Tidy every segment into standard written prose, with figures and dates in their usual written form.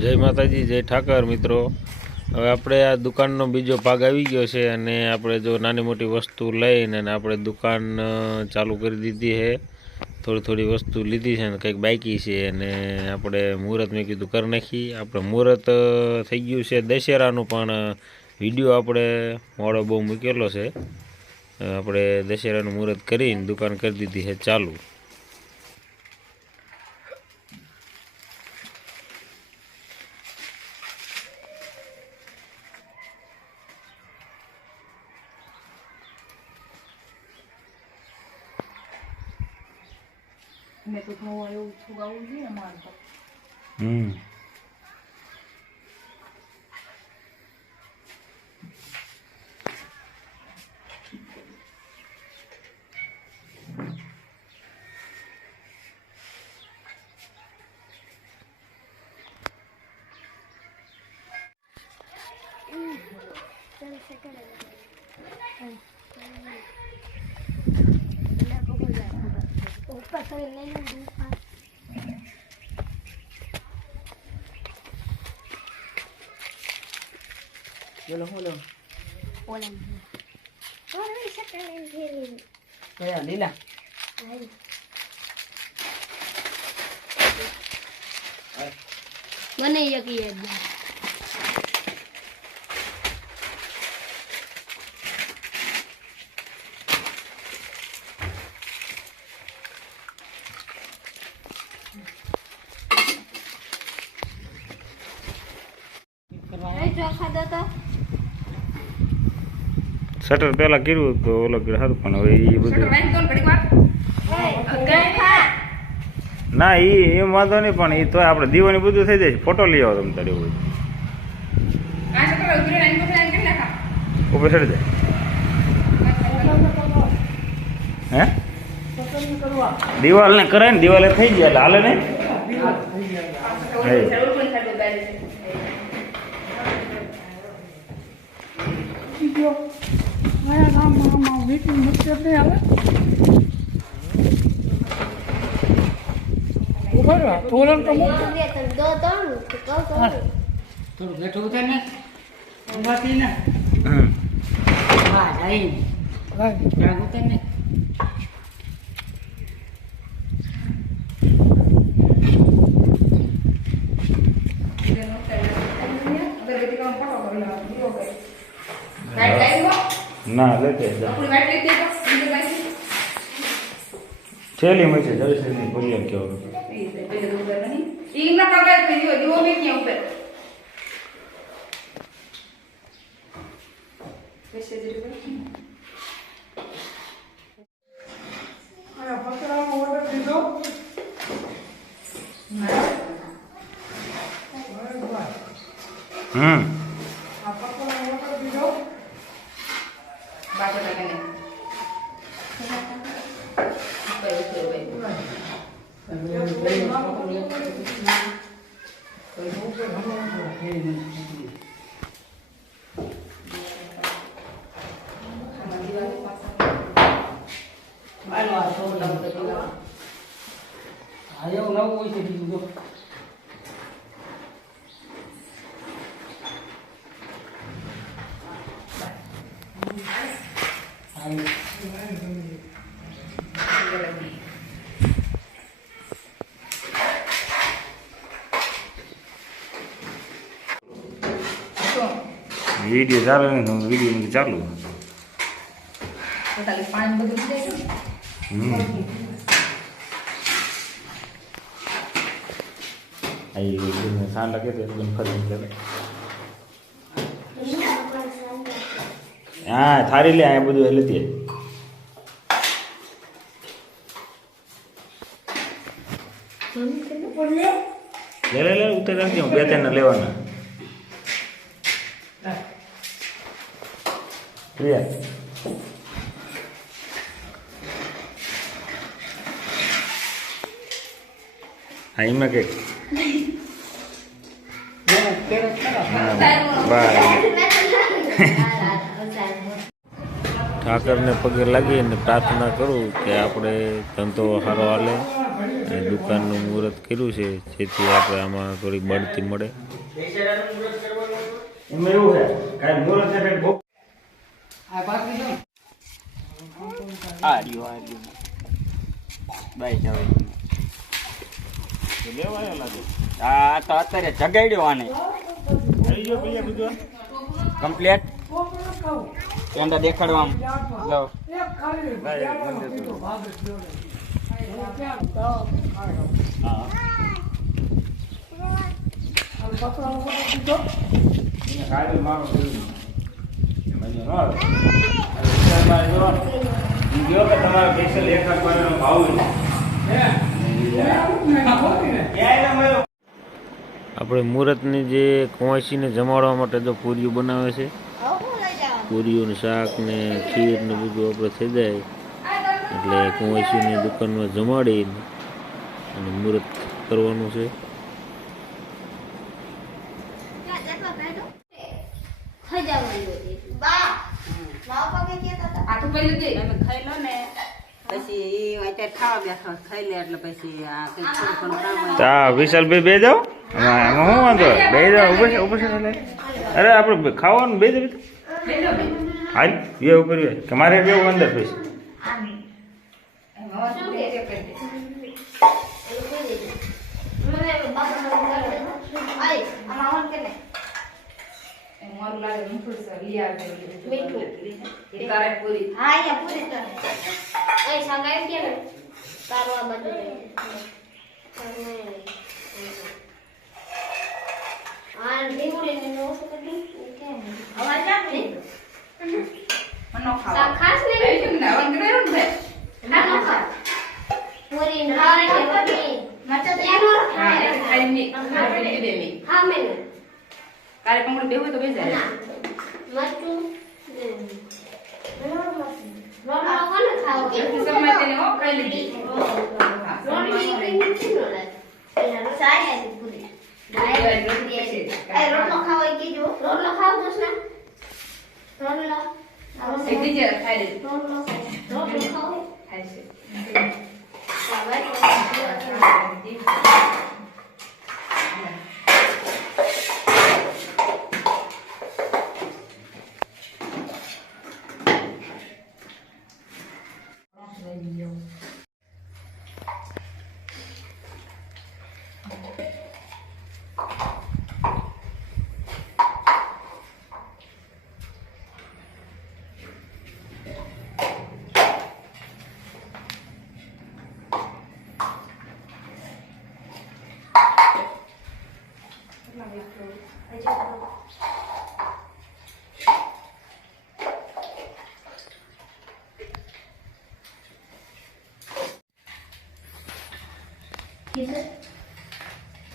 જય માતાજી, જય ઠાકર મિત્રો। હવે આપણે આ દુકાનનો બીજો ભાગ આવી ગયો છે અને આપણે જો નાની મોટી વસ્તુ લઈને આપણે દુકાન ચાલુ કરી દીધી છે। થોડી વસ્તુ લીધી છે ને કંઈક બાકી છે અને આપણે મુહૂર્ત મેં કીધું કરી નાખી। આપણે મુહૂર્ત થઈ ગયું છે દશેરાનું, પણ વિડીયો આપણે મોડો બહુ મૂકેલો છે। આપણે દશેરાનું મુહૂર્ત કરીને દુકાન કરી દીધી છે ચાલુ। मैं तो थोड़ा वो छुगाऊंगी हमारे को Hola, hola. Hola. Hola, bisa kalian kirim. Ya, Lila. Mana ya kia? Shutter પહેલા કર્યું તો ઓલો સારું, પણ હવે એ બધું ના એમ વાંધો નહીં, પણ એ તો આપણે દીવાની બધું થઈ જાય। ફોટો લઈ આવો તમે તારે હોય ઉપર ચડી જાય। હે દિવાલ ને કરાય ને, દિવાલે થઈ ગયા એટલે હાલે નહીં। મારા ગામમાં મીટિંગ મુખ્ય નહીં આવે ઉભર તોરણ તો થોડું બેઠું છે ને ઉભાથી ને હા જઈ જાગું છે ને ના લેતે છેલ્લી માં છે જય બોલિયા કેવો ઈના કબે પીયો દીવો મે ક્યાં ઉપર વૈસે જરી અરે પતરાનો ઓર્ડર દીધો આ પતરાનો ઓર્ડર દીધો બાજુ લગાને વિડીયો ચાલે ને, વિડીયો ચાલુ ટોટલી પાણી બધું થઈ જાય। સાંડ લાગે તો એકદમ ખરી કરે। હા થારી લે, આ બધું લેતી લે ઉતર રાખજો, બે ત્રણ લેવાના હા એમાં કે ઠાકરને પગે લાગી અને પ્રાર્થના કરું કે આપણે ધંધો સારો હાલે અને દુકાનનું મુહૂર્ત કર્યું છે, જેથી આપણે આમાં થોડી બઢતી મળે। એમાં એવું છે કાંઈ મુહૂર્ત છે બહુ આ બાકી જો આ રહ્યો બાઈ જવાય આ તો અત્યારે જગાડ્યો આને કમ્પ્લેટ પેંડા દેખાડવા લો તમારા સ્પેશિયલ એક ભાવ આપણે મુહૂર્તની જે કુંવાસીને જમાડવા માટે તો પૂરીઓ બનાવે છે. પૂરીઓનું શાક ને ખીર ને બધું આપણે થઈ જાય એટલે કુંવાસીની દુકાનમાં જમાડી અને મુહૂર્ત કરવાનું છે. આ તો પેલું દે તમે ખાઈ લો ને પછી એ અત્યારે ખાવા બેઠો ખાઈ લે એટલે પછી આ કંઈક થોડું ઘણું કામ હોય. તા વિશાલભાઈ બે જાઓ એમાં શું વાંધો બે જાઓ ઉપર છે અરે આપણે ખાવાનું બે જાવ હાલ બે ઉપર કે મારે બેવું અંદર પૈસા મારું લાગે મીઠું છે લઈ આવે મીઠું એ તારે પૂરી હા અહીંયા પૂરી કરે એ સંગાઈ કે ને તારો આ બધું આ દીવડી ને નો શું કરી કેમ અવાજ આવે મનો સા ખાવા ખાસ ને એ કેમ ના વન કરે ને ના નો ખા પૂરી ના કે મચા એનો હા એ ખાઈ ની આ પીડી દે મી હા મેં કારે પંગડ બેહો તો બેસ જાય મચું રોટલો કોને ખાવ એક સમય તેને હો ખાઈ લીધી રોટલી નથી નો લાગે એના સાયા ની પૂરી રોટલો ખાવ કીજો રોટલો ખાવ દોસ ના રોટલો સીધી જે ખાઈ લે રોટલો ખાવ ખાઈ છે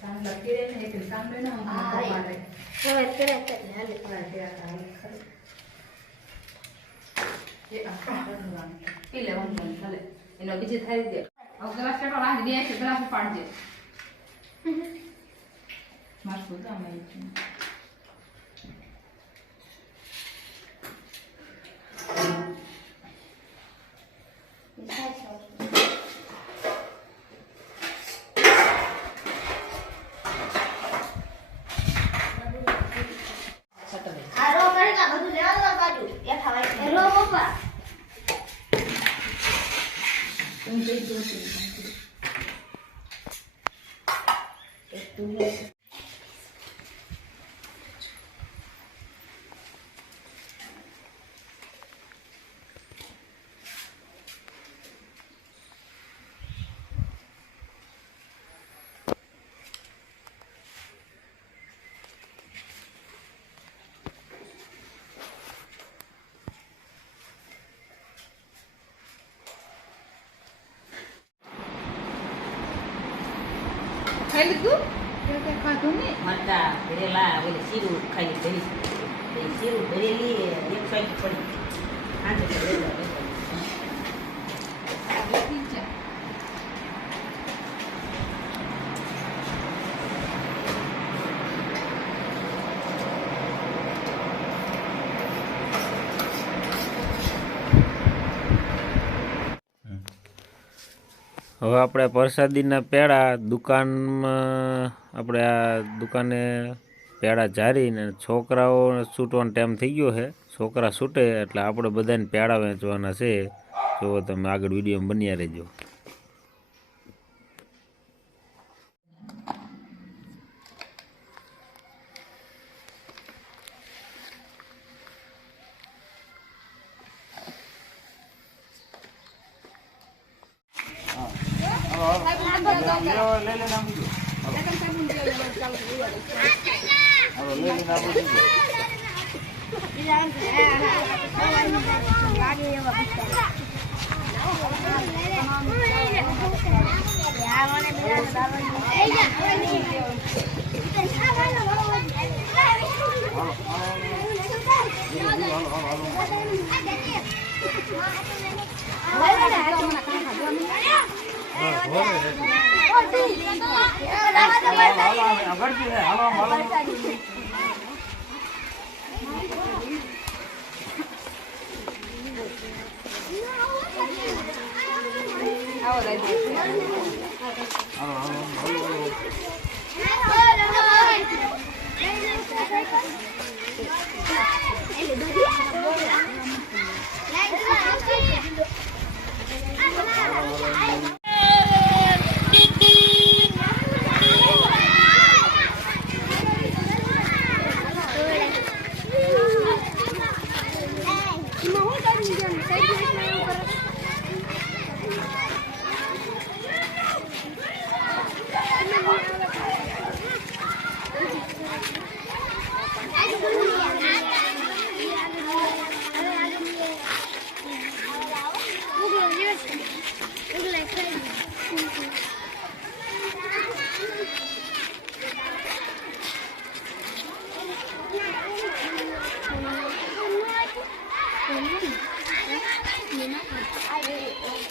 કામ લખી રહે ને એક કામ લેના હું મારે હવે કરે તે હાલે એ આ પી લેવાનું ભલે એનો બીજે થાય દે હવે ગ્લાસ પેટો રાખી દે છે ગ્લાસ પાડજે માર સુધા મે આરો કરે કા બધું લેવા દો બાજુ એ ખાવાય હેલો પપ્પા ખાઈ લીધું કે ખાધું ને મરચા ભરેલા ઓલી શીરું ખાઈ ભરી એ શીરું ભરેલી એક સાઈડ પડી આજે ભરેલા હવે આપણે પ્રસાદીના પેડા દુકાનમાં આપણે આ દુકાને પેડા ચારીને છોકરાઓ છૂટવાનો ટાઈમ થઈ ગયો છે. છોકરા છૂટે એટલે આપણે બધાને પેડા વેચવાના છે. જો તમે આગળ વિડીયોમાં બન્યા રહેજો. I